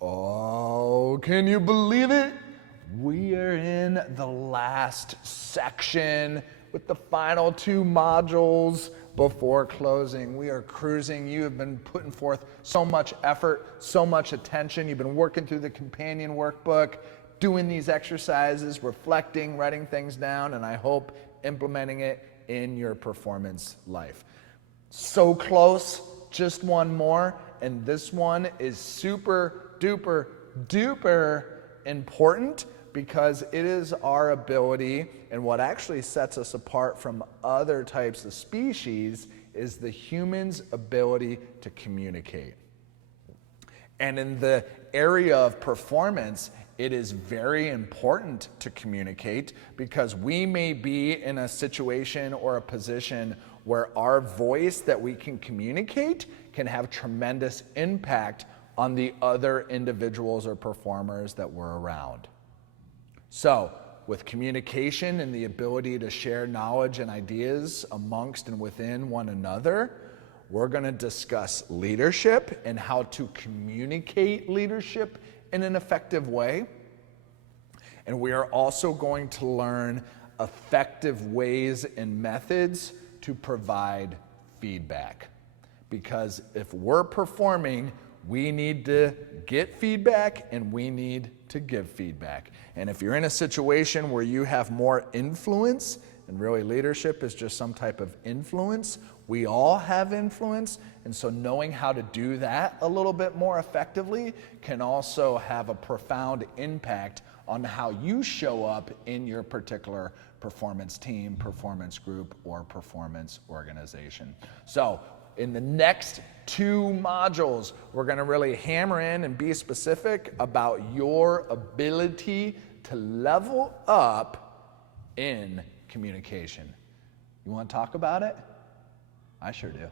Oh, can you believe it? We are in the last section with the final 2 modules before closing. We are cruising. You have been putting forth so much effort, so much attention. You've been working through the Companion Workbook, doing these exercises, reflecting, writing things down, and I hope implementing it in your performance life. So close, just one more, and this one is super duper duper important because it is our ability, and what actually sets us apart from other types of species is the human's ability to communicate. And in the area of performance, it is very important to communicate because we may be in a situation or a position where our voice that we can communicate can have tremendous impact on the other individuals or performers that we're around. So, with communication and the ability to share knowledge and ideas amongst and within one another, we're going to discuss leadership and how to communicate leadership in an effective way. And we are also going to learn effective ways and methods to provide feedback. Because if we're performing, we need to get feedback and we need to give feedback. And if you're in a situation where you have more influence, and really leadership is just some type of influence, we all have influence, and so knowing how to do that a little bit more effectively can also have a profound impact on how you show up in your particular performance team, performance group, or performance organization. So in the next 2 modules, we're going to really hammer in and be specific about your ability to level up in communication. You want to talk about it? I sure do.